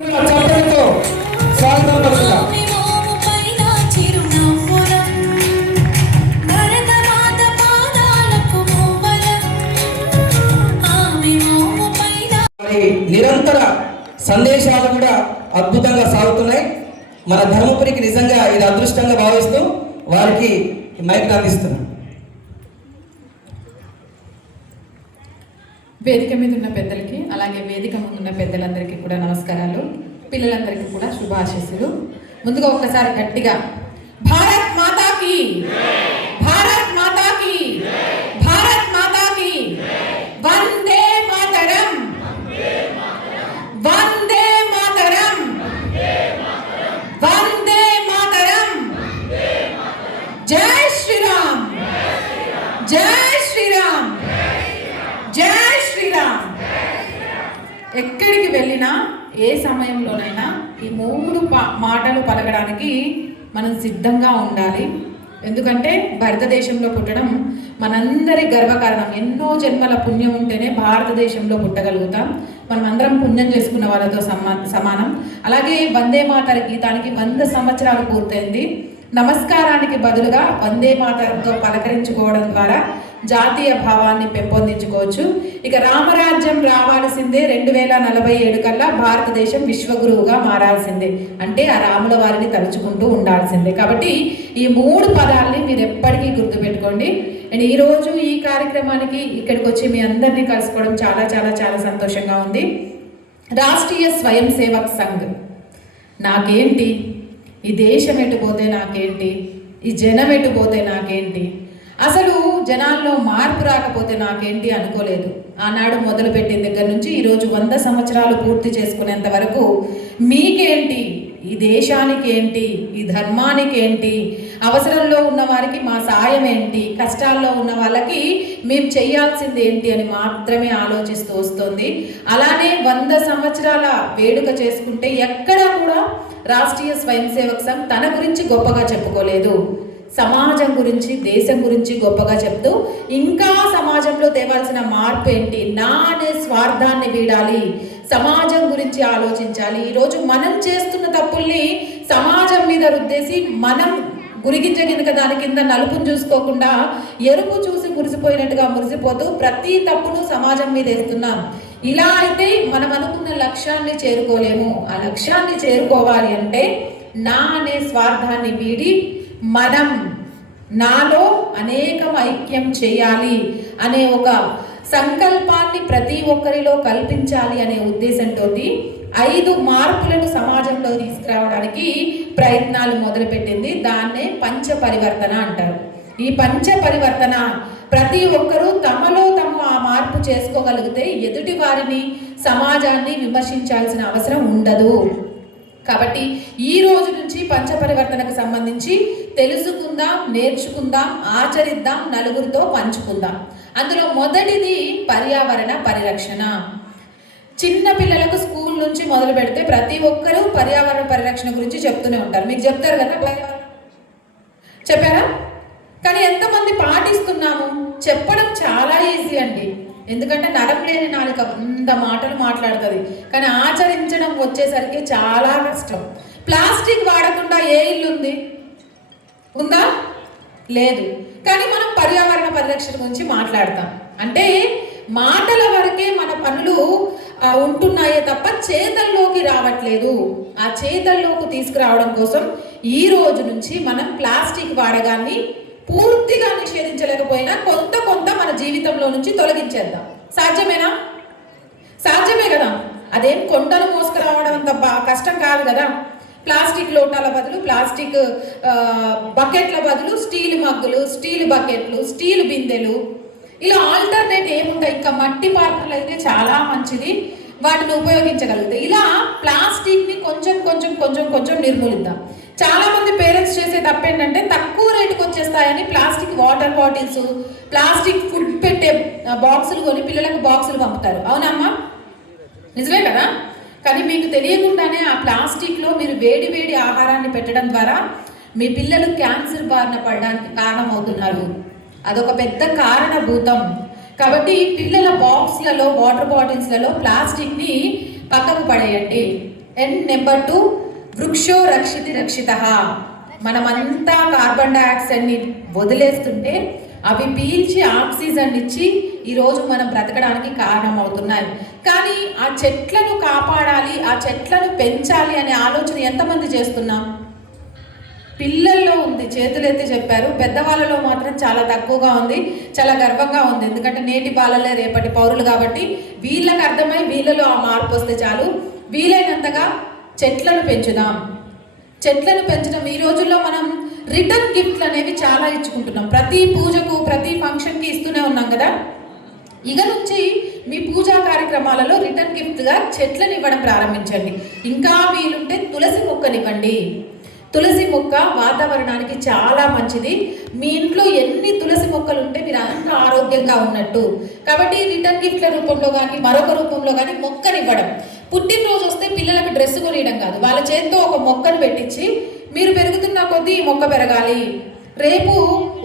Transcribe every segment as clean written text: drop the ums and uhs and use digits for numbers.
నిరంతర సందేశాలు కూడా అద్భుతంగా సాగుతున్నాయి. మన ధర్మపురికి నిజంగా ఇది అదృష్టంగా భావిస్తూ వారికి మైక్ అందిస్తున్నాం. వేదిక మీద ఉన్న పెద్దలకి, అలాగే వేదిక ముందున్న పెద్దలందరికీ కూడా నమస్కారాలు. పిల్లలందరికీ కూడా శుభాశీస్సులు. ముందుగా ఒక్కసారి గట్టిగా భారత్ మాతాకి, భారత్ మాతాకి, భారత్ మాతాకి, వందే మాతరం, వందే మాతరం, వందే మాతరం, జై శ్రీరామ్, జై శ్రీరామ్, జై శ్రీరామ్. ఎక్కడికి వెళ్ళినా ఏ సమయంలోనైనా ఈ మూడు మాటలు పలకడానికి మనం సిద్ధంగా ఉండాలి. ఎందుకంటే భారతదేశంలో పుట్టడం మనందరి గర్వకారణం. ఎన్నో జన్మల పుణ్యం ఉంటేనే భారతదేశంలో పుట్టగలుగుతాం. మనం అందరం పుణ్యం చేసుకున్న వాళ్ళతో సమానం. అలాగే వందే మాతర గీతానికి 100 సంవత్సరాలు పూర్తయింది. నమస్కారానికి బదులుగా వందే మాతరంతో పలకరించుకోవడం ద్వారా జాతీయ భావాన్ని పెంపొందించుకోవచ్చు. ఇక రామరాజ్యం రావాల్సిందే 2047 కల్లా భారతదేశం విశ్వగురువుగా మారాల్సిందే. అంటే ఆ రాముల వారిని తలుచుకుంటూ ఉండాల్సిందే. కాబట్టి ఈ 3 పదాలని మీరు ఎప్పటికీ గుర్తుపెట్టుకోండి. అండ్ ఈరోజు ఈ కార్యక్రమానికి ఇక్కడికి వచ్చి మీ అందరినీ కలుసుకోవడం చాలా చాలా చాలా సంతోషంగా ఉంది. రాష్ట్రీయ స్వయం సేవక్ సంఘ్ నాకేంటి, ఈ దేశం ఎటుపోతే నాకేంటి, ఈ జనం ఎటుపోతే నాకేంటి, అసలు జనాల్లో మార్పు రాకపోతే నాకేంటి అనుకోలేదు. ఆనాడు మొదలుపెట్టిన దగ్గర నుంచి ఈరోజు 100 సంవత్సరాలు పూర్తి చేసుకునేంత వరకు మీకేంటి, ఈ దేశానికి ఏంటి, ఈ ధర్మానికి ఏంటి, అవసరంలో ఉన్న వారికి మా సాయం ఏంటి, కష్టాల్లో ఉన్న వాళ్ళకి మేము చేయాల్సింది ఏంటి అని మాత్రమే ఆలోచిస్తూ వస్తుంది. అలానే 100 సంవత్సరాల వేడుక చేసుకుంటే ఎక్కడా కూడా రాష్ట్రీయ స్వయం సేవక్ సంఘ్ తన గురించి గొప్పగా చెప్పుకోలేదు. సమాజం గురించి, దేశం గురించి గొప్పగా చెప్తూ ఇంకా సమాజంలో తేవాల్సిన మార్పు ఏంటి, నా అనే స్వార్థాన్ని వీడాలి, సమాజం గురించి ఆలోచించాలి. ఈరోజు మనం చేస్తున్న తప్పుల్ని సమాజం మీద రుద్దేసి మనం గురిగించగినక దాని కింద నలుపును చూసుకోకుండా ఎరుపు చూసి మురిసిపోయినట్టుగా మురిసిపోతూ ప్రతి తప్పును సమాజం మీద వేస్తున్నాం. ఇలా అయితే మనం అనుకున్న లక్ష్యాన్ని చేరుకోలేము. ఆ లక్ష్యాన్ని చేరుకోవాలి అంటే నా అనే స్వార్థాన్ని వీడి మనం నాలో అనేకం ఐక్యం చేయాలి అనే ఒక సంకల్పాన్ని ప్రతి ఒక్కరిలో కల్పించాలి అనే ఉద్దేశంతో 5 మార్పులను సమాజంలో తీసుకురావడానికి ప్రయత్నాలు మొదలుపెట్టింది. దాన్నే పంచ పరివర్తన అంటారు. ఈ పంచ పరివర్తన ప్రతి ఒక్కరూ తమలో తాము ఆ మార్పు చేసుకోగలిగితే ఎదుటి వారిని, సమాజాన్ని విమర్శించాల్సిన అవసరం ఉండదు. కాబట్టి ఈ రోజు నుంచి పంచపరివర్తనకు సంబంధించి తెలుసుకుందాం, నేర్చుకుందాం, ఆచరిద్దాం, నలుగురితో పంచుకుందాం. అందులో మొదటిది పర్యావరణ పరిరక్షణ. చిన్న పిల్లలకు స్కూల్ నుంచి మొదలు పెడితే ప్రతి ఒక్కరూ పర్యావరణ పరిరక్షణ గురించి చెప్తూనే ఉంటారు. మీకు చెప్తారు కదా, చెప్పారా? కానీ ఎంతమంది పాటిస్తున్నాము? చెప్పడం చాలా ఈజీ అండి, ఎందుకంటే నరం లేని నాలుక 100 మాటలు మాట్లాడుతుంది. కానీ ఆచరించడం వచ్చేసరికి చాలా కష్టం. ప్లాస్టిక్ వాడకుండా ఏ ఇల్లు ఉంది? ఉందా? లేదు. కానీ మనం పర్యావరణ పరిరక్షణ గురించి మాట్లాడతాం. అంటే మాటల వరకే మన పనులు ఉంటున్నాయే తప్ప చేతల్లోకి రావట్లేదు. ఆ చేతల్లోకి తీసుకురావడం కోసం ఈ రోజు నుంచి మనం ప్లాస్టిక్ వాడకాన్ని పూర్తిగా నిషేధించలేకపోయినా కొంత మన జీవితంలో నుంచి తొలగించేద్దాం. సాధ్యమేనా? సాధ్యమే కదా. అదేం కొండను మోసుకురావడం అంత కష్టం కాదు కదా. ప్లాస్టిక్ లోటాల బదులు, ప్లాస్టిక్ బకెట్ల బదులు స్టీల్ మగ్గులు, స్టీల్ బకెట్లు, స్టీల్ బిందెలు, ఇలా ఆల్టర్నేట్ ఏముంటాయి? ఇంకా మట్టి పాత్రలు అయితే చాలా మంచిది, వాటిని ఉపయోగించగలుగుతాయి. ఇలా ప్లాస్టిక్ని కొంచెం నిర్మూలిద్దాం. చాలా మంది పేరెంట్స్ చేసే తప్పు ఏంటంటే తక్కువ రేటుకి వచ్చేస్తాయని plastic water bottles, plastic food పెట్టే బాక్సులు కొని పిల్లలకు బాక్సులు పంపుతారు. అవునమ్మా? నిజమే కదా. కానీ మీకు తెలియకుండానే ఆ ప్లాస్టిక్లో మీరు వేడి ఆహారాన్ని పెట్టడం ద్వారా మీ పిల్లలు క్యాన్సర్ బారిన పడడానికి కారణమవుతున్నారు. అదొక పెద్ద కారణభూతం. కాబట్టి పిల్లల బాక్స్లలో, వాటర్ బాటిల్స్లలో ప్లాస్టిక్ని పక్కకు పడేయండి. అండ్ నెంబర్ 2, వృక్షో రక్షితి రక్షిత. మనమంతా కార్బన్ డైఆక్సైడ్ని వదిలేస్తుంటే అవి పీల్చి ఆక్సిజన్ ఇచ్చి ఈరోజు మనం బ్రతకడానికి కారణమవుతున్నాయి. కానీ ఆ చెట్లను కాపాడాలి, ఆ చెట్లను పెంచాలి అనే ఆలోచన ఎంతమంది చేస్తున్నాం? పిల్లల్లో ఉంది, చేతులెత్తి చెప్పారు. పెద్దవాళ్ళలో మాత్రం చాలా తక్కువగా ఉంది. చాలా గర్వంగా ఉంది, ఎందుకంటే నేటి బాలలే రేపటి పౌరులు కాబట్టి వీళ్ళకి అర్థమై వీళ్ళలో ఆ మార్పు వస్తే చాలు. వీలైనంతగా చెట్లను పెంచుదాం. చెట్లను పెంచడం ఈ రోజుల్లో మనం రిటర్న్ గిఫ్ట్లు అనేవి చాలా ఇచ్చుకుంటున్నాం. ప్రతి పూజకు ప్రతి ఫంక్షన్కి ఇస్తూనే ఉన్నాం కదా. ఇక నుంచి మీ పూజా కార్యక్రమాలలో రిటర్న్ గిఫ్ట్గా చెట్లను ఇవ్వడం ప్రారంభించండి. ఇంకా వీలుంటే తులసి మొక్కనివ్వండి. తులసి మొక్క వాతావరణానికి చాలా మంచిది. మీ ఇంట్లో ఎన్ని తులసి మొక్కలు ఉంటే మీరు అంత ఆరోగ్యంగా ఉన్నట్టు. కాబట్టి రిటర్న్ గిఫ్ట్ల రూపంలో కానీ మరొక రూపంలో కానీ మొక్కనివ్వడం. పుట్టినరోజు వస్తే పిల్లలకు డ్రెస్ కొనియడం కాదు, వాళ్ళ చేతితో ఒక మొక్కను పెట్టించి మీరు పెరుగుతున్న కొద్దీ ఈ మొక్క పెరగాలి, రేపు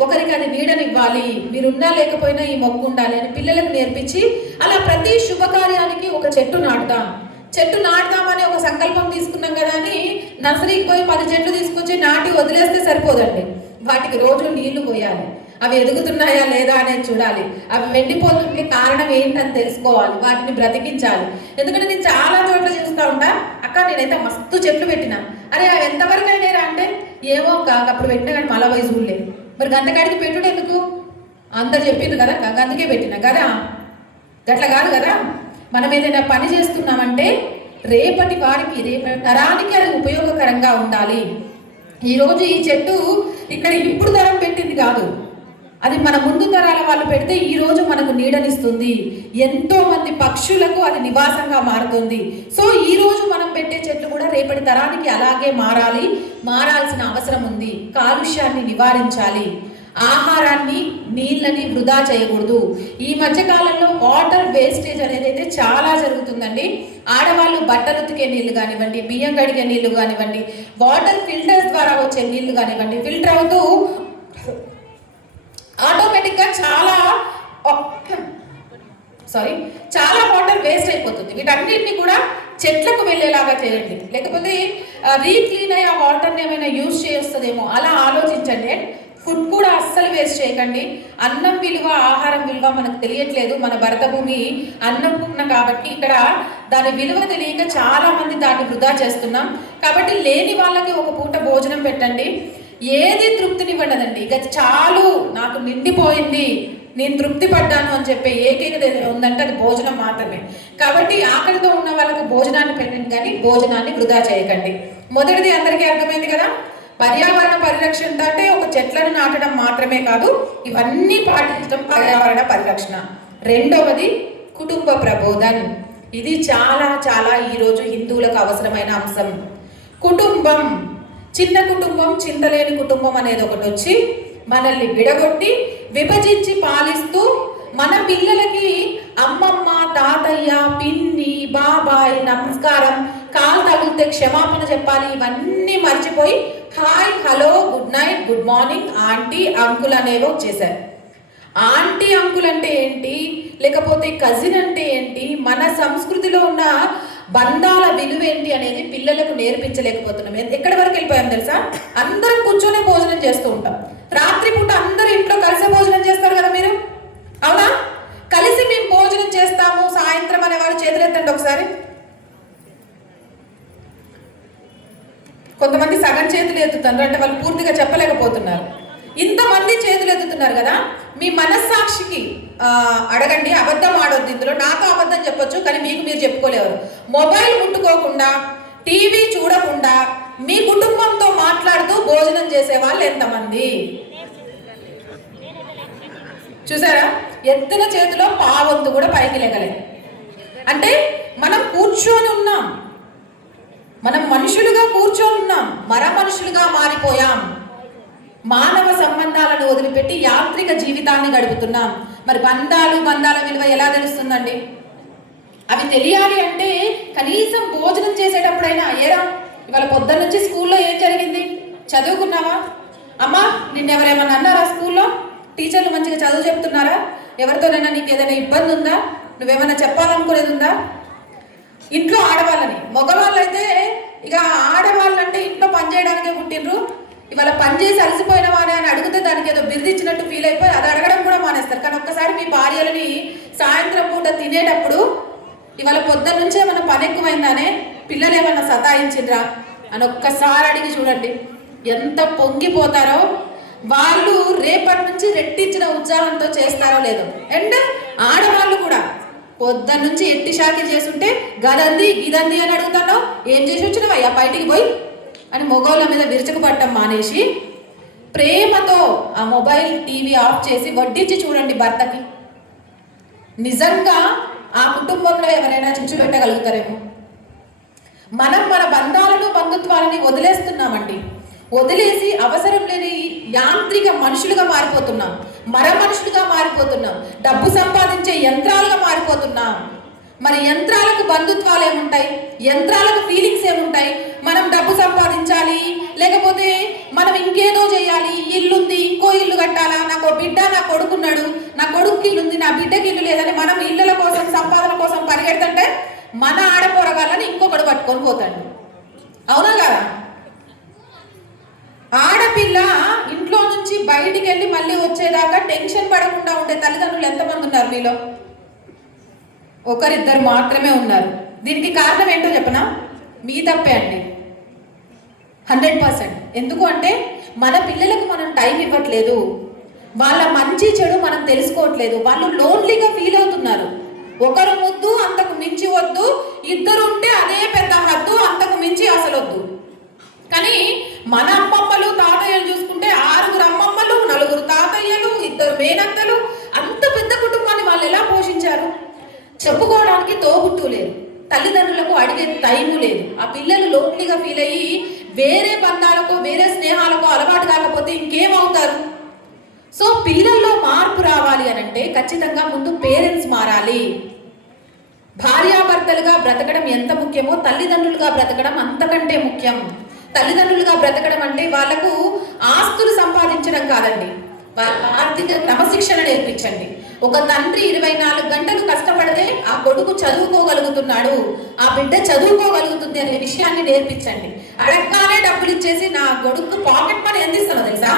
ఒకరికి అది నీడనివ్వాలి, మీరున్నా లేకపోయినా ఈ మొక్క ఉండాలి అని పిల్లలకు నేర్పించి అలా ప్రతి శుభకార్యానికి ఒక చెట్టు నాటుదామని ఒక సంకల్పం తీసుకున్నాం కదా అని నర్సరీకి పోయి 10 చెట్లు తీసుకొచ్చి నాటి వదిలేస్తే సరిపోదండి. వాటికి రోజు నీళ్లు పోయాలి, అవి ఎదుగుతున్నాయా లేదా అనేది చూడాలి, అవి వెండిపోతుంటే కారణం ఏంటని తెలుసుకోవాలి, వాటిని బ్రతికించాలి. ఎందుకంటే నేను చాలా చోట్ల చూస్తూ ఉంటా, అక్క నేనైతే మస్తు చెట్లు పెట్టినా, అరే అవి ఎంతవరకు అయినారా అంటే ఏమో కాక అప్పుడు పెట్టినా కానీ మళ్ళీ పోయి చూడలేదు. మరి గంతకాడికి పెట్టుడు ఎందుకు? అందరు చెప్పింది కదా, అందుకే పెట్టినా కదా. గట్ల కాదు కదా. మనం ఏదైనా పని చేస్తున్నామంటే రేపటి వారికి, రేపటి తరానికి అది ఉపయోగకరంగా ఉండాలి. ఈరోజు ఈ చెట్టు ఇక్కడ ఇప్పుడు తరం పెట్టింది కాదు, అది మన ముందు తరాల వాళ్ళు పెడితే ఈ రోజు మనకు నీడనిస్తుంది. ఎంతో మంది పక్షులకు అది నివాసంగా మారుతుంది. సో ఈ రోజు మనం పెట్టే చెట్లు కూడా రేపటి తరానికి అలాగే మారాల్సిన అవసరం ఉంది. కాలుష్యాన్ని నివారించాలి, ఆహారాన్ని నీళ్ళని వృధా చేయకూడదు. ఈ మధ్య కాలంలో వాటర్ వేస్టేజ్ అనేది అయితే చాలా జరుగుతుందండి. ఆడవాళ్ళు బట్టలు ఉతికే నీళ్లు కానివ్వండి, బియ్యం కడిగే నీళ్లు కానివ్వండి, వాటర్ ఫిల్టర్స్ ద్వారా వచ్చే నీళ్లు కానివ్వండి, ఫిల్టర్ అవుతూ ఆటోమేటిక్గా చాలా వాటర్ వేస్ట్ అయిపోతుంది. వీటన్నిటిని కూడా చెట్లకు వెళ్ళేలాగా చేయండి, లేకపోతే రీక్లీన్ అయ్యి ఆ వాటర్ని ఏమైనా యూజ్ చేస్తుందేమో అలా ఆలోచించండి. ఫుడ్ కూడా అస్సలు వేస్ట్ చేయకండి. అన్నం విలువ, ఆహారం విలువ మనకు తెలియట్లేదు. మన భరత భూమి అన్నం కాబట్టి ఇక్కడ దాని విలువ తెలియక చాలా మంది దాన్ని వృధా చేస్తున్నాం. కాబట్టి లేని వాళ్ళకి ఒక పూట భోజనం పెట్టండి. ఏది తృప్తినివ్వదండి, ఇక చాలు నాకు నిండిపోయింది, నేను తృప్తి పడ్డాను అని చెప్పే ఏకైక ఉందంటే అది భోజనం మాత్రమే. కాబట్టి ఆకలితో ఉన్న వాళ్ళకు భోజనాన్ని పెట్టండి, కానీ భోజనాన్ని వృధా చేయకండి. మొదటిది అందరికీ అర్థమైంది కదా. పర్యావరణ పరిరక్షణ అంటే ఒక చెట్లను నాటడం మాత్రమే కాదు, ఇవన్నీ పాటించడం పర్యావరణ పరిరక్షణ. రెండవది కుటుంబ ప్రబోధన్. ఇది చాలా చాలా ఈరోజు హిందువులకు అవసరమైన అంశం. కుటుంబం, చిన్న కుటుంబం చింతలేని కుటుంబం అనేది ఒకటి వచ్చి మనల్ని విడగొట్టి విభజించి పాలిస్తూ మన పిల్లలకి అమ్మమ్మ, తాతయ్య, పిన్ని, బాబాయ్, నమస్కారం, కాలు తగిలితే క్షమాపణ చెప్పాలి, ఇవన్నీ మర్చిపోయి hi, hello, good night, good morning, aunty, uncle అనేవి వచ్చేసారు. ఆంటీ అంకుల్ అంటే ఏంటి, లేకపోతే కజిన్ అంటే ఏంటి, మన సంస్కృతిలో ఉన్న బంధాల విలువ ఏంటి అనేది పిల్లలకు నేర్పించలేకపోతున్నాం. ఎక్కడి వరకు వెళ్ళిపోయాం తెలుసా? అందరం కూర్చొని భోజనం చేస్తూ ఉంటాం. రాత్రి పూట అందరూ ఇంట్లో కలిసి భోజనం చేస్తారు కదా మీరు, అవునా? కలిసి మేము భోజనం చేస్తాము సాయంత్రం అనేవారు చేతులెత్తండి ఒకసారి. కొంతమంది సగం చేతులు ఎత్తుతున్నారు, అంటే వాళ్ళు పూర్తిగా చెప్పలేకపోతున్నారు. ఇంతమంది చేతులు ఎత్తుతున్నారు కదా, మీ మనస్సాక్షికి అడగండి. అబద్ధం ఆడొద్దు ఇందులో. నాతో అబద్ధం చెప్పొచ్చు, కానీ మీకు మీరు చెప్పుకోలేరు. మొబైల్ ముట్టుకోకుండా, టీవీ చూడకుండా మీ కుటుంబంతో మాట్లాడుతూ భోజనం చేసే వాళ్ళు ఎంతమంది చూసారా? ఎత్తిన చేతిలో పావంతు కూడా పైకి లేగలేదు. అంటే మనం కూర్చొని ఉన్నాం, మనం మనుషులుగా కూర్చొని ఉన్నాం, మనుషులుగా మారిపోయాం. మానవ సంబంధాలను వదిలిపెట్టి యాంత్రిక జీవితాన్ని గడుపుతున్నాం. మరి బంధాల విలువ ఎలా తెలుస్తుందండి? అవి తెలియాలి అంటే కనీసం భోజనం చేసేటప్పుడైనా ఏరా ఇవాళ పొద్దున్న నుంచి స్కూల్లో ఏం జరిగింది, చదువుకున్నావా? అమ్మా నిన్నెవరేమన్నా అన్నారా? స్కూల్లో టీచర్లు మంచిగా చదువు చెప్తున్నారా? ఎవరితోనైనా నీకు ఏదైనా ఇబ్బంది ఉందా? నువ్వేమైనా చెప్పాలనుకునేది ఉందా? ఇంట్లో ఆడవాళ్ళని. మగవాళ్ళు అయితే ఇక ఆడవాళ్ళంటే ఇంట్లో పని చేయడానికే పుట్టినరు, ఇవాళ పని చేసి అలసిపోయిన వారే అని అడిగితే దానికి ఏదో బిరుదిచ్చినట్టు ఫీల్ అయిపోయి అది అడగడం కూడా మానేస్తారు. కానీ ఒక్కసారి మీ భార్యలని సాయంత్రం పూట తినేటప్పుడు ఇవాళ పొద్దున్న నుంచే మన పని ఎక్కువైందానే, పిల్లలు ఏమన్నా సతాయించిండ్రా అని ఒక్కసారి అడిగి చూడండి, ఎంత పొంగిపోతారో. వాళ్ళు రేపటి నుంచి రెట్టించిన ఉత్సాహంతో చేస్తారో లేదో. అండ్ ఆడవాళ్ళు కూడా పొద్దున్న నుంచి ఎట్టి షాకిల్ చేస్తుంటే గదంది గిదంది అని అడుగుతాను, ఏం చేసి వచ్చినావు అయ్యా బయటికి పోయి అని మొగోళ్ళ మీద విరుచుకుపట్టం మానేసి ప్రేమతో ఆ మొబైల్ టీవీ ఆఫ్ చేసి వడ్డించి చూడండి భర్తకి. నిజంగా ఆ కుటుంబంలో ఎవరైనా చిచ్చు పెట్టగలుగుతారేమో. మనం మన బంధాలను బంధుత్వాలని వదిలేస్తున్నామండి. వదిలేసి అవసరం లేని యాంత్రిక మనుషులుగా మారిపోతున్నాం, మనుషులుగా మారిపోతున్నాం, డబ్బు సంపాదించే యంత్రాలుగా మారిపోతున్నాం. మరి యంత్రాలకు బంధుత్వాలు ఏముంటాయి, యంత్రాలకు ఫీలింగ్స్ ఏముంటాయి? మనం డబ్బు సంపాదించాలి, లేకపోతే మనం ఇంకేదో చేయాలి, ఇల్లుంది ఇంకో ఇల్లు కట్టాలా, నాకు బిడ్డ నా కొడుకున్నాడు, నా కొడుకు ఇల్లుంది నా బిడ్డకి ఇల్లు లేదని మనం ఇళ్ళల కోసం సంపాదన కోసం పరిగెడుతుంటే మన ఆడపోరగాళ్ళని ఇంకొకడు పట్టుకొని పోతాడు. అవునా కదా? ఆడపిల్ల ఇంట్లో నుంచి బయటికి వెళ్ళి మళ్ళీ వచ్చేదాకా టెన్షన్ పడకుండా ఉండే తల్లిదండ్రులు ఎంతమంది ఉన్నారు మీలో? ఒకరిద్దరు మాత్రమే ఉన్నారు. దీనికి కారణం ఏంటో చెప్పనా? మీ తప్పే అండి, 100%. ఎందుకు అంటే మన పిల్లలకు మనం టైం ఇవ్వట్లేదు, వాళ్ళ మంచి చెడు మనం తెలుసుకోవట్లేదు, వాళ్ళు లోన్లీగా ఫీల్ అవుతున్నారు. ఒకరు ముద్దు అంతకు మించి వద్దు, ఇద్దరు ఉంటే అదే పెద్ద హద్దు, అంతకు మించి అసలు వద్దు. కానీ మన అమ్మమ్మలు తాతయ్యలు చూసుకుంటే 6 అమ్మమ్మలు, 4 తాతయ్యలు, 2 మేనత్తలు, అంత పెద్ద కుటుంబాన్ని వాళ్ళు ఎలా పోషించారు? చెప్పుకోవడానికి తోబుట్టు లేదు, తల్లిదండ్రులకు అడిగే టైము లేదు. ఆ పిల్లలు లోన్లీగా ఫీల్ అయ్యి వేరే బంధాలకో వేరే స్నేహాలకో అలవాటు కాకపోతే ఇంకేమవుతారు? సో పిల్లల్లో మార్పు రావాలి అని అంటే ఖచ్చితంగా ముందు పేరెంట్స్ మారాలి. భార్యాభర్తలుగా బ్రతకడం ఎంత ముఖ్యమో తల్లిదండ్రులుగా బ్రతకడం అంతకంటే ముఖ్యం. తల్లిదండ్రులుగా బ్రతకడం అంటే వాళ్లకు ఆస్తులు సంపాదించడం కాదండి, వాళ్ళ ఆర్థిక క్రమశిక్షణ నేర్పించండి. ఒక తండ్రి 24 గంటలు కష్టపడితే ఆ కొడుకు చదువుకోగలుగుతున్నాడు, ఆ బిడ్డ చదువుకోగలుగుతుంది అనే విషయాన్ని నేర్పించండి. అడగగానే డబ్బులు ఇచ్చేసి నా కొడుకు పాకెట్ మనీ ఎంత ఇస్తానో తెలుసా,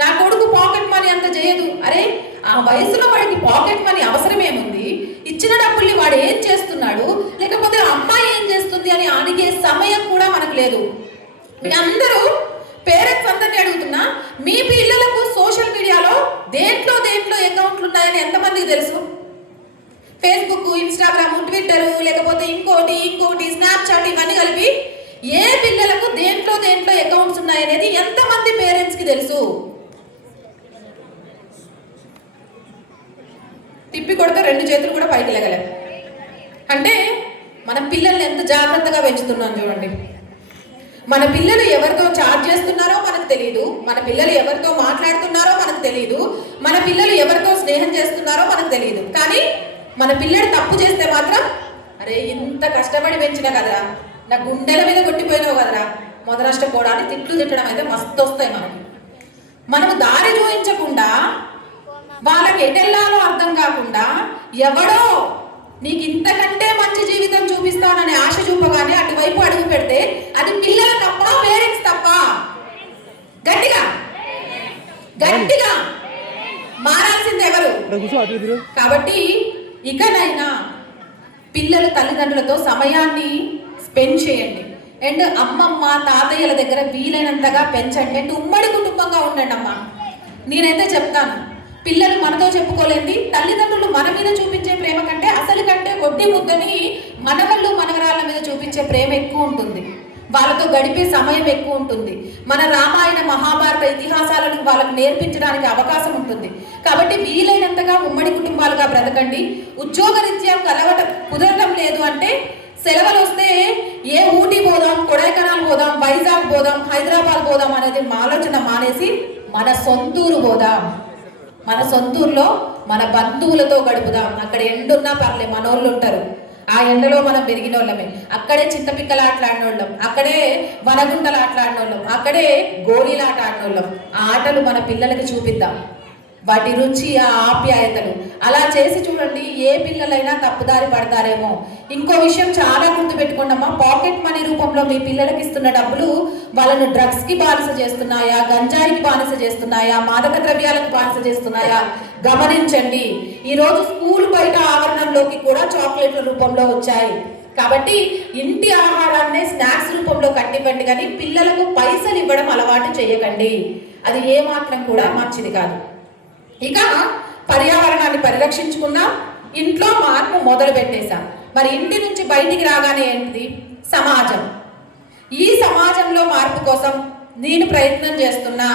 నా కొడుకు పాకెట్ మనీ అంత చేయదు. అరే ఆ వయసులో వాడికి పాకెట్ మనీ అవసరం ఏముంది, ఇచ్చిన డబ్బుల్ని వాడు ఏం చేస్తున్నాడు, లేకపోతే అమ్మాయి ఏం చేస్తుంది అని అడిగే సమయం కూడా మనకు లేదు. మీ అందరూ పేరెంట్స్ అందరినీ అడుగుతున్నా, మీ పిల్లలకు సోషల్ మీడియాలో దేంట్లో అకౌంట్లు ఉన్నాయని ఎంతమందికి తెలుసు? ఫేస్బుక్, ఇన్స్టాగ్రామ్, ట్విట్టర్, లేకపోతే ఇంకోటి స్నాప్చాట్, ఇవన్నీ కలిపి ఏ పిల్లలకు దేంట్లో అకౌంట్స్ ఉన్నాయనేది ఎంతమంది పేరెంట్స్ కి తెలుసు? తిప్పి కొడితే 2 చేతులు కూడా పైకి లేగలేవు. అంటే మన పిల్లల్ని ఎంత జాగ్రత్తగా పెంచుతున్నాం చూడండి. మన పిల్లలు ఎవరితో చాట్ చేస్తున్నారో మనకు తెలియదు, మన పిల్లలు ఎవరితో మాట్లాడుతున్నారో మనకు తెలియదు, మన పిల్లలు ఎవరితో స్నేహం చేస్తున్నారో మనకు తెలియదు. కానీ మన పిల్లడు తప్పు చేస్తే మాత్రం అరే ఇంత కష్టపడి పెంచినా కదరా, నా గుండెల మీద కొట్టిపోయినావు కదరా, మొదనష్టపోవడానికి తిట్లు తిట్టడం అయితే మస్తు వస్తాయి మనకి. మనము దారి చూపించకుండా, వాళ్ళకి ఎటెల్లాలో అర్థం కాకుండా, ఎవడో నీకు ఇంతకంటే మంచి జీవితం చూపిస్తానని ఆశ చూపగానే అటువైపు అడుగు పెడితే అది పిల్లల తప్ప పేరెంట్స్ తప్ప? గట్టిగా మారాల్సింది ఎవరు? కాబట్టి ఇకనైనా పిల్లలు తల్లిదండ్రులతో సమయాన్ని స్పెండ్ చేయండి. అండ్ అమ్మమ్మ తాతయ్యల దగ్గర వీలైనంతగా పెంచండి. అండ్ ఉమ్మడి కుటుంబంగా ఉండండి. అమ్మ నేనైతే చెప్తాను, పిల్లలు మనతో చెప్పుకోలేంది తల్లిదండ్రులు మన మీద చూపించే ప్రేమ కంటే కొద్ది ముద్దని మనవళ్ళు మనవరాళ్ళ మీద చూపించే ప్రేమ ఎక్కువ ఉంటుంది, వాళ్ళతో గడిపే సమయం ఎక్కువ ఉంటుంది. మన రామాయణ మహాభారత ఇతిహాసాలను వాళ్ళకు నేర్పించడానికి అవకాశం ఉంటుంది. కాబట్టి వీలైనంతగా ఉమ్మడి కుటుంబాలుగా బ్రతకండి. ఉద్యోగరీత్యా కుదరడం లేదు అంటే సెలవులు వస్తే ఏ ఊటీ పోదాం, కొడైకెనాల్ పోదాం, వైజాగ్ పోదాం, హైదరాబాద్ పోదాం అనేది ఆలోచన మానేసి మన సొంతూరు పోదాం. మన సొంతూరులో మన బంధువులతో గడుపుదాం. అక్కడ ఎండున్నా పర్లే, మనోళ్ళు ఉంటారు. ఆ ఎండలో మనం పెరిగిన వాళ్ళమే. అక్కడే చింతపిక్కలు ఆటలాడిన వాళ్ళం, అక్కడే వనగుంటలు ఆటలాడిన వాళ్ళం, అక్కడే గోళీలు ఆట ఆడిన వాళ్ళం. ఆ ఆటలు మన పిల్లలకి చూపిద్దాం. వాటి రుచి, ఆ ఆప్యాయతలు అలా చేసి చూడండి. ఏ పిల్లలైనా తప్పుదారి పడతారేమో. ఇంకో విషయం చాలా గుర్తుపెట్టుకోండమ్మా, పాకెట్ మనీ రూపంలో మీ పిల్లలకి ఇస్తున్న డబ్బులు వాళ్ళను డ్రగ్స్కి బానిస చేస్తున్నాయా, గంజాయికి బానిస చేస్తున్నాయా, మాదక ద్రవ్యాలకు బానిస చేస్తున్నాయా గమనించండి. ఈరోజు స్కూల్ బయట ఆవరణంలోకి కూడా చాక్లెట్ల రూపంలో వచ్చాయి. కాబట్టి ఇంటి ఆహారాన్ని స్నాక్స్ రూపంలో కట్టివ్వండి, కానీ పిల్లలకు పైసలు ఇవ్వడం అలవాటు చేయకండి. అది ఏమాత్రం కూడా మంచిది కాదు. ఇక పర్యావరణాన్ని పరిరక్షించుకున్నాం, ఇంట్లో మార్పు మొదలు పెట్టేశాం. మరి ఇంటి నుంచి బయటికి రాగానే ఏంటిది? సమాజం. ఈ సమాజంలో మార్పు కోసం నేను ప్రయత్నం చేస్తున్నా.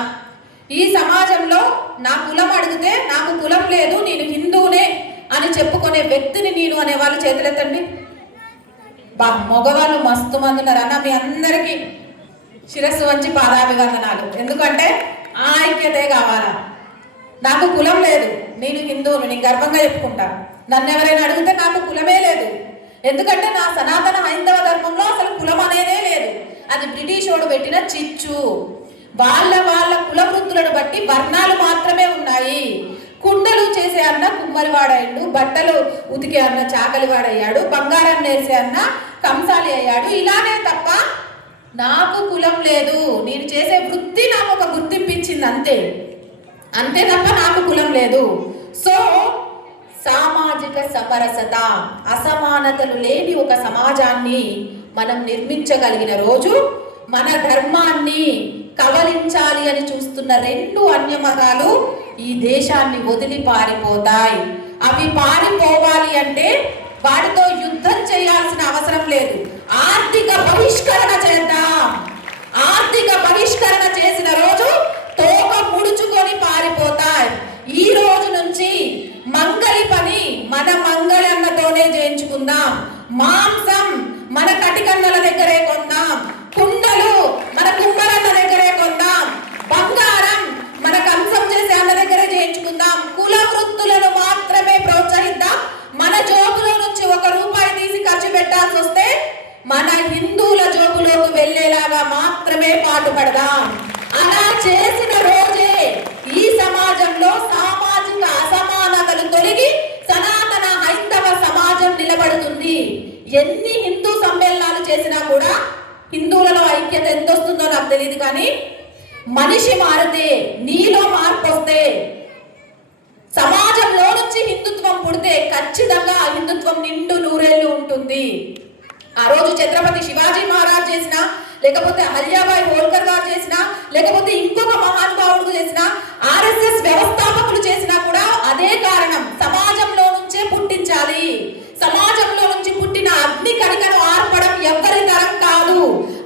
ఈ సమాజంలో నా కులం అడిగితే నాకు కులం లేదు, నేను హిందువునే అని చెప్పుకునే వ్యక్తిని నేను అనే వాళ్ళు చేతులెత్తండి. మగవాళ్ళు మస్తు మంది ఉన్నారు అన్న. మీ అందరికీ శిరస్సు వంచి పాదాభివందనాలు. ఎందుకంటే ఆ ఐక్యతే కావాలా. నాకు కులం లేదు, నేను హిందువును, నేను గర్వంగా చెప్పుకుంటా. నన్ను ఎవరైనా అడిగితే నాకు కులమే లేదు. ఎందుకంటే నా సనాతన హైందవ ధర్మంలో అసలు కులం అనేదే లేదు. అది బ్రిటిష్ వాడు పెట్టిన చిచ్చు. వాళ్ళ కుల వృత్తులను బట్టి వర్ణాలు మాత్రమే ఉన్నాయి. కుండలు చేసే అన్న కుమ్మరివాడయ్యాడు, బట్టలు ఉతికే అన్న చాకలివాడయ్యాడు, బంగారం నేసే అన్న కంసాలి అయ్యాడు. ఇలానే తప్ప నాకు కులం లేదు. నేను చేసే వృత్తి నాకు ఒక గుర్తింపించింది, అంతే తప్ప నాకు కులం లేదు. సో సామాజిక సమరసత, అసమానతలు లేని ఒక సమాజాన్ని మనం నిర్మించగలిగిన రోజు మన ధర్మాన్ని కవలించాలి అని చూస్తున్న 2 అన్యమతాలు ఈ దేశాన్ని వదిలి పారిపోతాయి. అవి పారిపోవాలి అంటే వాటితో యుద్ధం చేయాల్సిన అవసరం లేదు. ఆర్థిక బహిష్కరణ చేద్దాం. ఆర్థిక బహిష్కరణ చేసిన రోజు తోక ముడుచుకొని పారిపోతాయి. ఈ రోజు నుంచి మంగళి పని మన మంగళి అన్నతోనే చేయించుకుందాం. మాంసం మన కటికన్నల దగ్గరే కొందాం. కుండలు మన కుమ్మరన్న దగ్గరే కొందాం. బంగారం మన కంసం చేసే అన్న దగ్గరే చేయించుకుందాం. కుల వృత్తులను మాత్రమే ప్రోత్సహిద్దాం. మన జోబులో నుంచి 1 రూపాయి తీసి ఖర్చు పెట్టాల్సి వస్తే మన హిందువుల జోబులోకి వెళ్ళేలాగా మాత్రమే పాటుపడదాం. అలా చేసిన రోజే ఈ సమాజంలో సామాజిక అసమానతలు తొలగి సనాతన హైందవ సమాజం నిలబడుతుంది. ఎన్ని హిందూ సమ్మేళనాలు చేసినా కూడా హిందువులలో ఐక్యత ఎంత వస్తుందో నాకు తెలియదు, కానీ మనిషి మారితే, నీలో మార్పు వస్తే, సమాజంలో నుంచి హిందుత్వం పుడితే ఖచ్చితంగా హిందుత్వం నిండు నూరేళ్లు ఉంటుంది. ఆ రోజు ఛత్రపతి శివాజీ మహారాజ్ చేసినా, లేకపోతే అహల్యాబాయి హోల్కర్ గారు చేసినా, లేకపోతే ఇంకొక మహానుభావుడు చేసినా, ఆర్ఎస్ఎస్ వ్యవస్థాపకులు చేసినా కూడా అదే కారణం. సమాజంలో నుంచే పుట్టించాలి. సమాజంలో నుంచి పుట్టిన అగ్ని కణికను ఆర్పడం ఎవ్వరి తరం కాదు.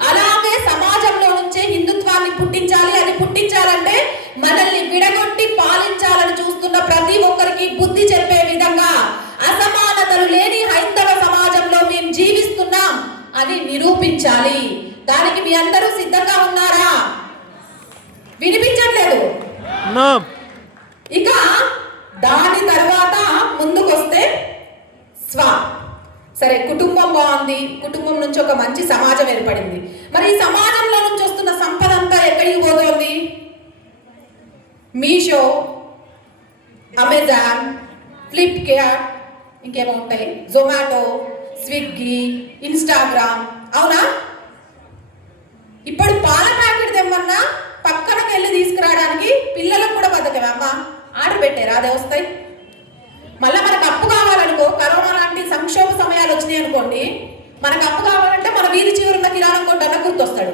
అలాగే సమాజంలో నుంచే హిందుత్వాన్ని పుట్టించాలి. అది పుట్టించాలంటే మనల్ని విడగొట్టి పాలించాలని చూస్తున్న ప్రతి ఒక్కరికి బుద్ధి చెప్పే విధంగా అసమానతలు లేని హైందవ సమాజంలో మేము జీవిస్తున్నాం అని నిరూపించాలి. దానికి మీ అందరూ సిద్ధంగా ఉన్నారా? వినిపించట్లేదు. ఇక దాని తర్వాత ముందుకొస్తే సరే, కుటుంబం బాగుంది, కుటుంబం నుంచి ఒక మంచి సమాజం ఏర్పడింది. మరి ఈ సమాజంలో నుంచి వస్తున్న సంపద అంతా ఎక్కడికి పోతోంది? మీషో, అమెజాన్, ఫ్లిప్కార్ట్, ఇంకేమో ఉంటాయి, జొమాటో, స్విగ్గీ, ఇన్స్టాగ్రామ్. అవునా? ఇప్పుడు పాల ప్యాకెట్ తెమ్మన్నా పక్కనకి వెళ్ళి తీసుకురావడానికి పిల్లలకు కూడా బతకమే. అమ్మ ఆర్డర్ పెట్టారు, అదే వస్తాయి. మళ్ళీ మనకు అప్పు కావాలనుకో, కరోనా లాంటి సంక్షోభ సమయాలు వచ్చినాయి అనుకోండి, మనకు అప్పు కావాలంటే మన వీధి చివరున్న కిరాణం కొట్టన్న గుర్తొస్తాడు.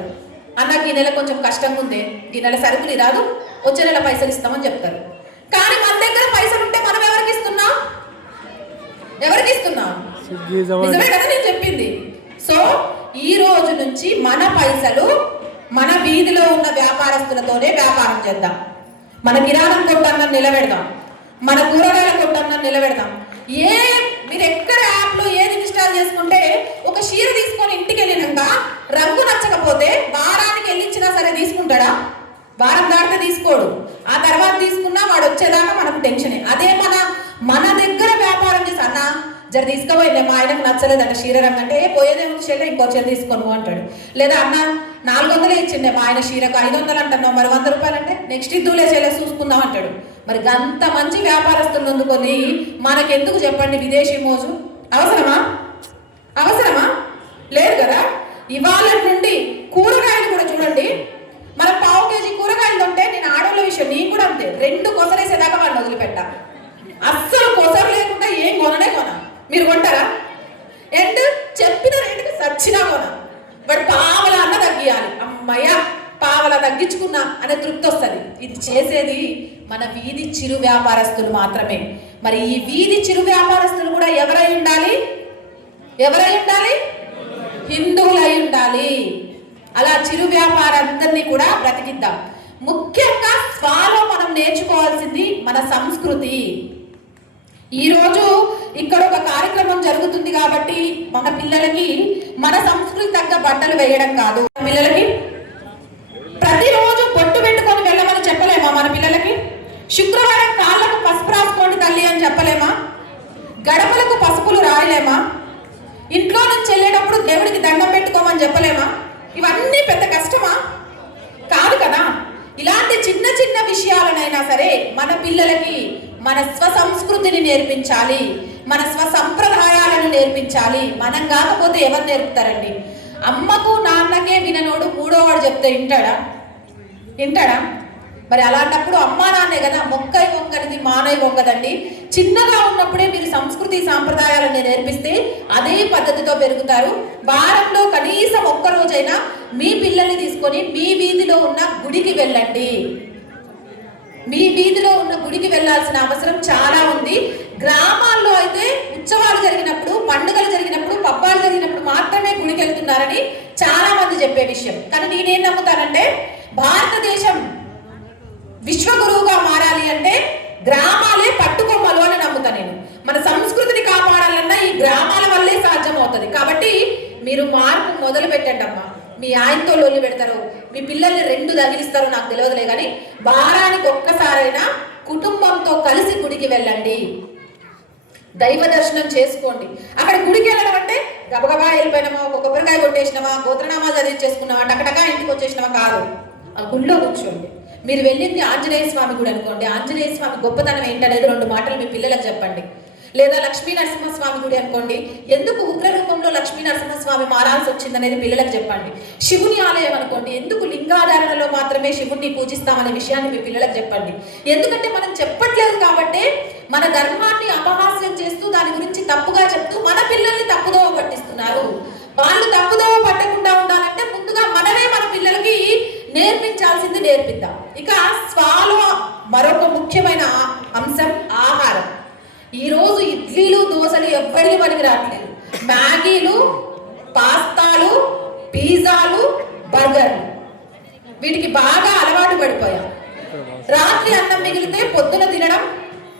అన్నకి ఈ నెల కొంచెం కష్టంగా ఉంది, ఈ నెల సరుకులు రాదు, వచ్చే నెల పైసలు ఇస్తామని చెప్తారు. కానీ మన దగ్గర పైసలు ఉంటే మనం ఎవరికి ఇస్తున్నాం? నిజమే కదా నేను చెప్పింది. సో ఈ రోజు నుంచి మన పైసలు మన వీధిలో ఉన్న వ్యాపారస్తులతోనే వ్యాపారం చేద్దాం. మన కిరాణం కొట్టన్న నిలబెడదాం, మన కూరగాయల కొట్టన్న నిలబెడదాం. మీరు ఎక్కడ యాప్లో ఏది ఇన్స్టాల్ చేసుకుంటే ఒక చీర తీసుకొని ఇంటికి వెళ్ళినాక రంగు నచ్చకపోతే వారానికి వెళ్ళిచ్చినా సరే తీసుకుంటాడా? వారం దాటితే తీసుకోడు. ఆ తర్వాత తీసుకున్నా వాడు వచ్చేదాకా మనకు టెన్షనే. అదే మన దగ్గర వ్యాపారం చేసి అన్న జర తీసుకోపోయి మా ఆయనకు నచ్చలేదంట చీర రంగు అంటే పోయేదేమో చెల్లె ఇంకో చీర తీసుకోను అంటాడు. లేదా అన్న 400 ఇచ్చిండే మా ఆయన చీరకు 500 అంటున్నావు, మరి 100 రూపాయలు అంటే నెక్స్ట్ ఇద్దులే చేయలే చూసుకుందాం అంటాడు. మరి గంత మంచి వ్యాపారస్తులను అందుకొని మనకెందుకు చెప్పండి విదేశీ మోజు? అవసరమా? అవసరమా? లేదు కదా. ఇవాళ నుండి కూరగాయలు కూడా చూడండి, మన పావు కేజీ కూరగాయలు ఉంటే, నేను ఆడవాళ్ళ విషయం నేను కూడా అంతే, 2 కొసరేసేదాకా వాళ్ళు వదిలిపెట్టా. అస్సలు కొసరు లేకుండా ఏం కొననే కొన. మీరు కొంటారా? అండ్ చెప్పిన రేటుకి సచ్చినా కొన. వాడు పావల అన్న తగ్గియాలి, అమ్మయ్య పావల తగ్గించుకున్నా అనే తృప్తి వస్తుంది. ఇది చేసేది మన వీధి చిరు వ్యాపారస్తులు మాత్రమే. మరి ఈ వీధి చిరు వ్యాపారస్తులు కూడా ఎవరై ఉండాలి? ఎవరై ఉండాలి? హిందువులై ఉండాలి. అలా చిరు వ్యాపారందరినీ కూడా బ్రతికిద్దాం. ముఖ్యంగా స్వాలో మనం నేర్చుకోవాల్సింది మన సంస్కృతి. ఈరోజు ఇక్కడ ఒక కార్యక్రమం జరుగుతుంది కాబట్టి మన పిల్లలకి మన సంస్కృతి తగ్గ బట్టలు వేయడం కాదు, పిల్లలకి ప్రతిరోజు బొట్టు పెట్టుకొని వెళ్ళమని చెప్పలేమా? మన పిల్లలకి శుక్రవారం కాళ్ళకు పసుపు రాసుకోండి తల్లి అని చెప్పలేమా? గడపలకు పసుపులు రాయలేమా? ఇంట్లో నుంచి వెళ్ళేటప్పుడు దేవుడికి దండం పెట్టుకోమని చెప్పలేమా? ఇవన్నీ పెద్ద కష్టమా? కాదు కదా. ఇలాంటి చిన్న చిన్న విషయాలనైనా సరే మన పిల్లలకి మన స్వ సంస్కృతిని నేర్పించాలి, మన స్వ సంప్రదాయాలను నేర్పించాలి. మనం కాకపోతే ఎవరు నేర్పుతారండి? అమ్మకు నాన్నకే విననోడు మూడోవాడు చెప్తే వింటాడా? వింటాడా? మరి అలాంటప్పుడు అమ్మా నాన్నే కదా మొక్కై వంగనిది మానై వంగదండి. చిన్నగా ఉన్నప్పుడే మీరు సంస్కృతి సాంప్రదాయాలను నేర్పిస్తే అదే పద్ధతితో పెరుగుతారు. వారంలో కనీసం ఒక్క రోజైనా మీ పిల్లల్ని తీసుకొని మీ వీధిలో ఉన్న గుడికి వెళ్ళండి. మీ వీధిలో ఉన్న గుడికి వెళ్ళాల్సిన అవసరం చాలా ఉంది. గ్రామాల్లో అయితే ఉత్సవాలు జరిగినప్పుడు, పండుగలు జరిగినప్పుడు, పబ్బాలు జరిగినప్పుడు మాత్రమే గుడికి వెళ్తున్నారని చాలా మంది చెప్పే విషయం. కానీ నేనేం నమ్ముతానంటే భారతదేశం విశ్వగురువుగా మారాలి అంటే గ్రామాలే పట్టుకొమ్మలు అని నమ్ముతా నేను. మన సంస్కృతిని కాపాడాలన్నా ఈ గ్రామాల వల్లే సాధ్యం అవుతుంది. కాబట్టి మీరు మార్పు మొదలు పెట్టండి అమ్మా. మీ ఆయనతో లొల్లి పెడతారు, మీ పిల్లల్ని 2 తగిలిస్తారో నాకు తెలియదులే, కానీ వారానికి ఒక్కసారైనా కుటుంబంతో కలిసి గుడికి వెళ్ళండి, దైవ దర్శనం చేసుకోండి. అక్కడ గుడికి వెళ్ళడం అంటే గబగబా వెళ్ళిపోయినామా, ఒక కొబ్బరికాయ కొట్టేసినామా, గోత్రనామా చదివించేసుకున్నామా, టకటకా ఇంటికి వచ్చేసినామా కాదు. ఆ గుడిలో కూర్చోండి. మీరు వెళ్ళింది ఆంజనేయ స్వామి గుడి అనుకోండి, ఆంజనేయ స్వామి గొప్పతనం ఏంటనేది 2 మాటలు మీ పిల్లలకు చెప్పండి. లేదా లక్ష్మీ నరసింహస్వామి గుడి అనుకోండి, ఎందుకు ఉగ్ర రూపంలో లక్ష్మీ నరసింహస్వామి మారాల్సి వచ్చిందనేది పిల్లలకు చెప్పండి. శివుని ఆలయం అనుకోండి, ఎందుకు లింగాధారణలో మాత్రమే శివుణ్ణి పూజిస్తామనే విషయాన్ని మీ పిల్లలకు చెప్పండి. ఎందుకంటే మనం చెప్పట్లేదు కాబట్టి మన ధర్మాన్ని అపహాస్యం చేస్తూ దాని గురించి తప్పుగా చెప్తూ మన పిల్లల్ని తప్పుదోవ పట్టిస్తున్నారు. వాళ్ళు తప్పుదోవ పట్టకుండా ఉండాలంటే ముందుగా మనమే మన పిల్లలకి నేర్పించాల్సింది నేర్పిద్దాం. ఇక స్వాలో మరొక ముఖ్యమైన అంశం ఆహారం. ఈరోజు ఇడ్లీలు దోశలు ఎవ్వరికి పనికి రావట్లేదు. మ్యాగీలు, పాస్తాలు, పిజ్జాలు, బర్గర్లు వీటికి బాగా అలవాటు పడిపోయాం. రాత్రి అన్నం మిగిలితే పొద్దున తినడం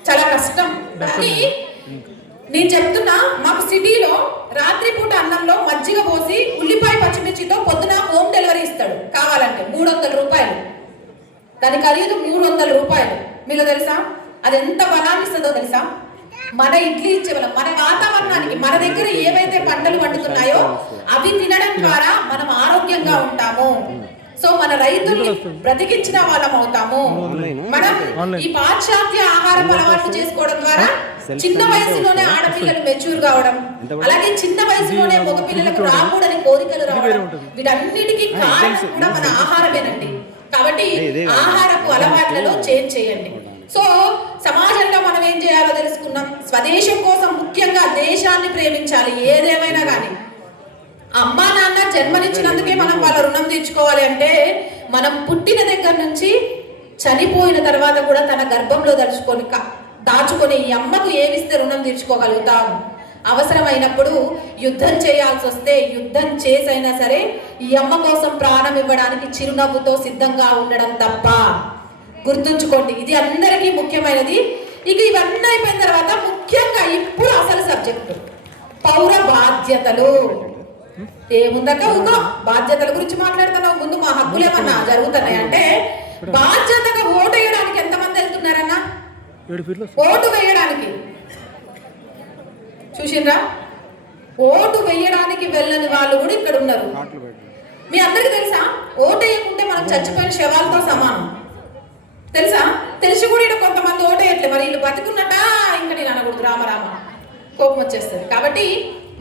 చాలా కష్టం. కానీ నేను చెప్తున్నా, మాకు సిటీలో రాత్రిపూట అన్నంలో మజ్జిగ పోసి ఉల్లిపాయ పచ్చిమిర్చితో పొద్దున హోమ్ డెలివరీ ఇస్తాడు. కావాలంటే 300 రూపాయలు, దాని ఖరీదు 300 రూపాయలు. మీకు తెలుసా అది ఎంత బలాన్ని ఇస్తుందో తెలుసా? మన ఇడ్లీ ఇచ్చే వల్ల మన వాతావరణానికి మన దగ్గర ఏవైతే పంటలు పండుతున్నాయో అవి తినడం ద్వారా మనం ఆరోగ్యంగా ఉంటాము. సో మన రైతుల్ని బ్రతికించిన వాళ్ళం అవుతాము. మనం ఈ పాశ్చాత్య ఆహారం అలవాటు చేసుకోవడం ద్వారా చిన్న వయసులోనే ఆడపిల్లలు మెచ్యూర్ కావడం, అలాగే చిన్న వయసులోనే మగ పిల్లలకు రాకూడని కోరికలు రావడం, వీటన్నిటికీ కారణం కూడా మన ఆహారమేనండి. కాబట్టి ఆహారపు అలవాట్లలో చేంజ్ చేయండి. సో సమాజంలో మనం ఏం చేయాలో తెలుసుకున్నాం. స్వదేశం కోసం ముఖ్యంగా దేశాన్ని ప్రేమించాలి. ఏదేమైనా కానీ అమ్మా నాన్న జన్మనిచ్చినందుకే మనం వాళ్ళ రుణం తీర్చుకోవాలి. అంటే మనం పుట్టిన దగ్గర నుంచి చనిపోయిన తర్వాత కూడా తన గర్భంలో దాచుకొని ఈ అమ్మకు ఏమిస్తే రుణం తీర్చుకోగలుగుతాం. అవసరమైనప్పుడు యుద్ధం చేయాల్సి వస్తే యుద్ధం చేసైనా సరే ఈ అమ్మ కోసం ప్రాణం ఇవ్వడానికి చిరునవ్వుతో సిద్ధంగా ఉండడం తప్ప. గుర్తుంచుకోండి, ఇది అందరికీ ముఖ్యమైనది. ఇక ఇవన్నీ అయిపోయిన తర్వాత ముఖ్యంగా ఇప్పుడు అసలు సబ్జెక్టు పౌర బాధ్యతలు. ఏముందక ఊకో బాధ్యతల గురించి మాట్లాడుతున్నావు, ముందు మా హక్కులు ఏమన్నా జరుగుతున్నాయి అంటే బాధ్యతగా ఓటు వేయడానికి ఎంతమంది వెళ్తున్నారన్నా? ఓటు వేయడానికి చూసిండ్రా? ఓటు వేయడానికి వెళ్ళని వాళ్ళు కూడా ఇక్కడ ఉన్నారు. మీ అందరికీ తెలుసా ఓటేయకుంటే మనం చచ్చిపోయిన శవాలతో సమానం. తెలుసా? తెలిసి కూడా ఇక్కడ కొంతమంది ఓటేయట్లే. మరి వీళ్ళు బతుకున్నట్ట ఇంకా నేను అనకూడదు, రామరామ కోపం వచ్చేస్తుంది. కాబట్టి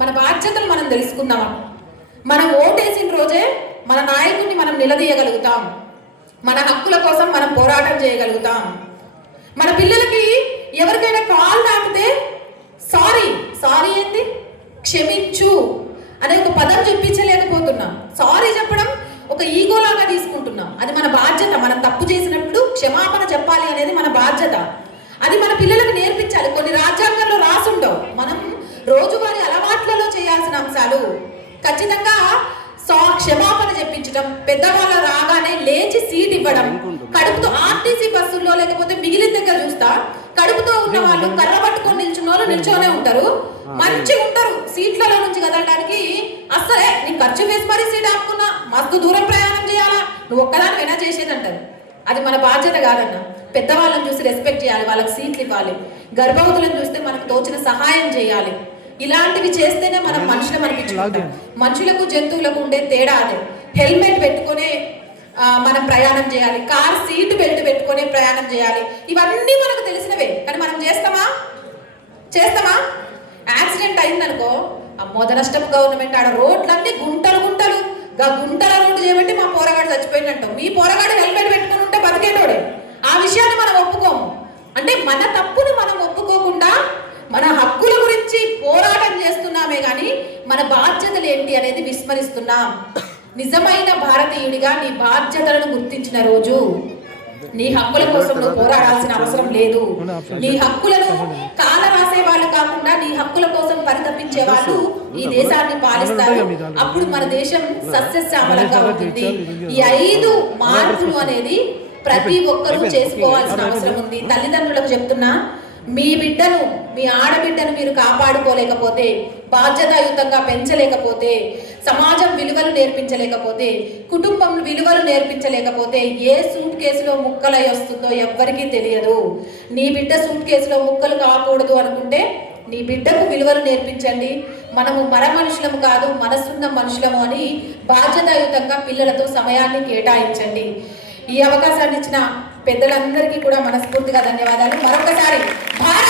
మన బాధ్యతలు మనం తెలుసుకుందాం. మనం ఓటేసిన రోజే మన నాయకుడిని మనం నిలదీయగలుగుతాం. మన హక్కుల కోసం మనం పోరాటం చేయగలుగుతాం. మన పిల్లలకి ఎవరికైనా కాల్ తాకితే సారీ ఏంది, క్షమించు అనే ఒక పదం చెప్పించలేకపోతున్నాం. సారీ చెప్పడం ఒక ఈగోలాగా తీసుకుంటున్నాం. అది మన బాధ్యత. మనం తప్పు చేసినప్పుడు క్షమాపణ చెప్పాలి అనేది మన బాధ్యత. అది మన పిల్లలకు నేర్పించాలి. కొన్ని రాజ్యాంగంలో రాసుండవు, మనం రోజువారీ అలవాట్లలో చేయాల్సిన అంశాలు. ఖచ్చితంగా క్షమాపణ చెప్పించడం, పెద్దవాళ్ళు రాగానే లేచి సీట్ ఇవ్వడం, కడుపుతో ఆర్టీసీ బస్సుల్లో లేకపోతే మిగిలిన దగ్గర చూస్తా కడుపుతో ఉన్న వాళ్ళు కర్ర పట్టుకొని నిల్చున్న వాళ్ళు నిల్చోనే ఉంటారు, మంచిగా ఉంటారు. సీట్లలో నుంచి కదలడానికి అస్సలే నీ ఖర్చు వేసి మరీ సీట్ ఆపుకున్నా, మస్తు దూరం ప్రయాణం చేయాలా, నువ్వు ఒక్కదానికైనా చేసేది అంటారు. అది మన బాధ్యత కాదన్న. పెద్దవాళ్ళని చూసి రెస్పెక్ట్ చేయాలి, వాళ్ళకి సీట్లు ఇవ్వాలి. గర్భవతులను చూస్తే మనకు తోచిన సహాయం చేయాలి. ఇలాంటివి చేస్తేనే మనం మనుషులు అనిపించుకుంటాం. మనుషులకు జంతువులకు ఉండే తేడా అదే. హెల్మెట్ పెట్టుకునే మనం ప్రయాణం చేయాలి, కార్ సీటు బెల్ట్ పెట్టుకునే ప్రయాణం చేయాలి. ఇవన్నీ మనకు తెలిసినవే, కానీ మనం చేస్తామా? యాక్సిడెంట్ అయిందనుకో, మొద నష్టం గవర్నమెంట్. ఆడ రోడ్లన్నీ గుంటలు గుంటల రోడ్డు చేయబట్టి మా పోరగాడు చచ్చిపోయినట్టు. మీ పోరగాడు హెల్మెట్ పెట్టుకుని ఉంటే బతికేటోడే. ఆ విషయాన్ని మనం ఒప్పుకోము. అంటే మన తప్పుని మనం ఒప్పుకోకుండా మన హక్కుల గురించి పోరాటం చేస్తున్నామే కానీ మన బాధ్యతలు ఏంటి అనేది విస్మరిస్తున్నాం. నిజమైన భారతీయుడిగా నీ బాధ్యతలను గుర్తించిన రోజు నీ హక్కుల కోసం నువ్వు పోరాడాల్సిన అవసరం లేదు. నీ హక్కులను కాల రాసే వాళ్ళు కాకుండా నీ హక్కుల కోసం పరితపించే వాళ్ళు ఈ దేశాన్ని పాలిస్తారు. అప్పుడు మన దేశం సస్యశ్యామలంగా ఉంటుంది. ఈ 5 మార్పులు అనేది ప్రతి ఒక్కరూ చేసుకోవాల్సిన అవసరం ఉంది. తల్లిదండ్రులకు చెప్తున్నా, మీ బిడ్డను, మీ ఆడబిడ్డను మీరు కాపాడుకోలేకపోతే, బాధ్యతాయుతంగా పెంచలేకపోతే, సమాజం విలువలు నేర్పించలేకపోతే, కుటుంబం విలువలు నేర్పించలేకపోతే ఏ సూట్ కేసులో ముక్కలై వస్తుందో ఎవ్వరికీ తెలియదు. నీ బిడ్డ సూట్ కేసులో ముక్కలు కాకూడదు అనుకుంటే నీ బిడ్డకు విలువలు నేర్పించండి. మనము మనుషులము కాదు, మనసున్న మనుషులము అని బాధ్యతాయుతంగా పిల్లలతో సమయాన్ని కేటాయించండి. ఈ అవకాశాన్ని ఇచ్చిన పెద్దలందరికీ కూడా మనస్ఫూర్తిగా ధన్యవాదాలు. మరొకసారి భారత్